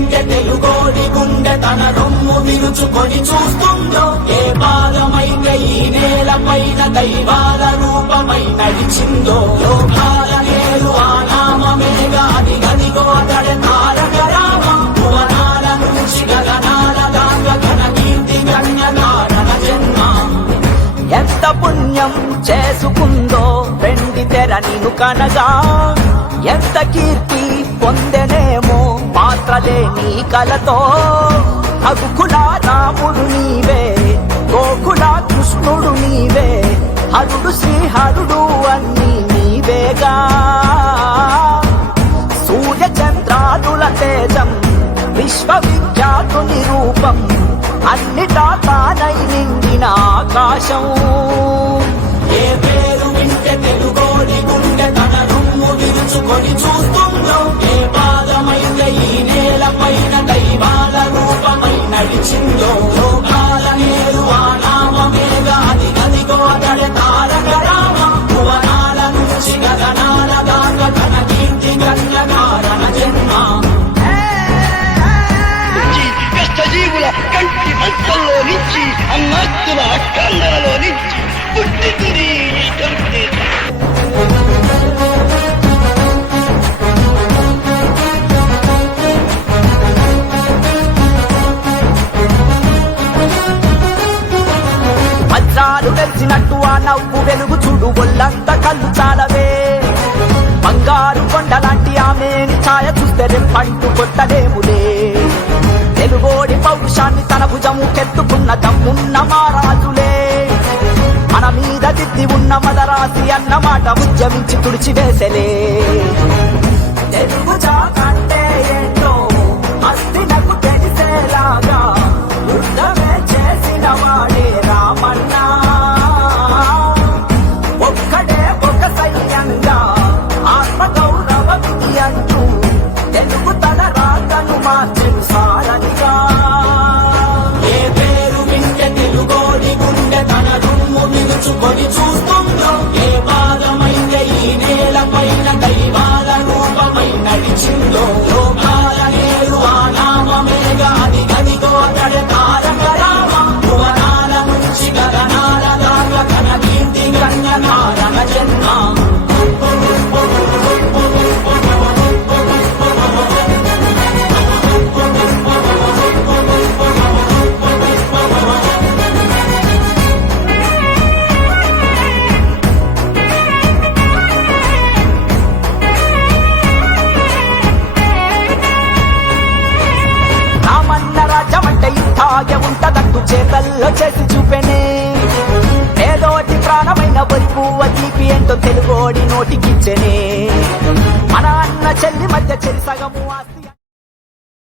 తెలుగోడి గుండె తన రొమ్ము విరుచుకొని చూస్తుందో ఏ పాదమైతే ఈ నేల పైన దైవాల రూపమై నడిచిందో లోకాల నేలు ఆ నామమేగా అది గదిగో అతడి తారక రామ. భువనాల నుంచి గగనాల దాకా ఘన కీర్తి గణ్యనారణ జన్మ. ఎంత పుణ్యం చేసుకుందో వెండి తెర నిను కనగా. ఎంత కీర్తి పొందెనేమో పాత్రలే నీ కలతో. రఘుకుల రాముడు నీవే గోకుల కృష్ణుడు నీవే హరుడు శ్రీహరుడు అన్ని నీవేగా. సూర్య చంద్రాదుల తేజం విశ్వవిఖ్యాతుని రూపం అన్నిటా తానై నిండిన ఆకాశం. విరుచుకొని చూస్తుందో ఏ పాదమైతే ఈ నేల పైన దైవాల రూపమై నడిచిందో. కళ్ళు తెరిచినట్టు ఆ నవ్వు వెలుగు చూడు ఒళ్ళంత కళ్ళు చాలవే. బంగారు కొండలాంటి ఆమెని ఛాయ చూస్తే రెప్పంటు కొట్టలేములే. తెలుగోడి పౌరుషాన్ని తన భుజము కెత్తుకున్న దమ్మున్న మారాజులే మన మీద దిద్ది ఉన్న మదరాసి అన్న మాట ఉద్యమించి తుడిచివేసలే. తెలుగు జాతంటే అంత దక్కు చేతల్లో చేసి చూపెనే. ఏదోటి ప్రాణమైన వరకు తీపి ఏంటో తెలుగోడి నోటికిచ్చనే. మన అన్న చెల్లి మధ్య చెరి సగము ఆస్తి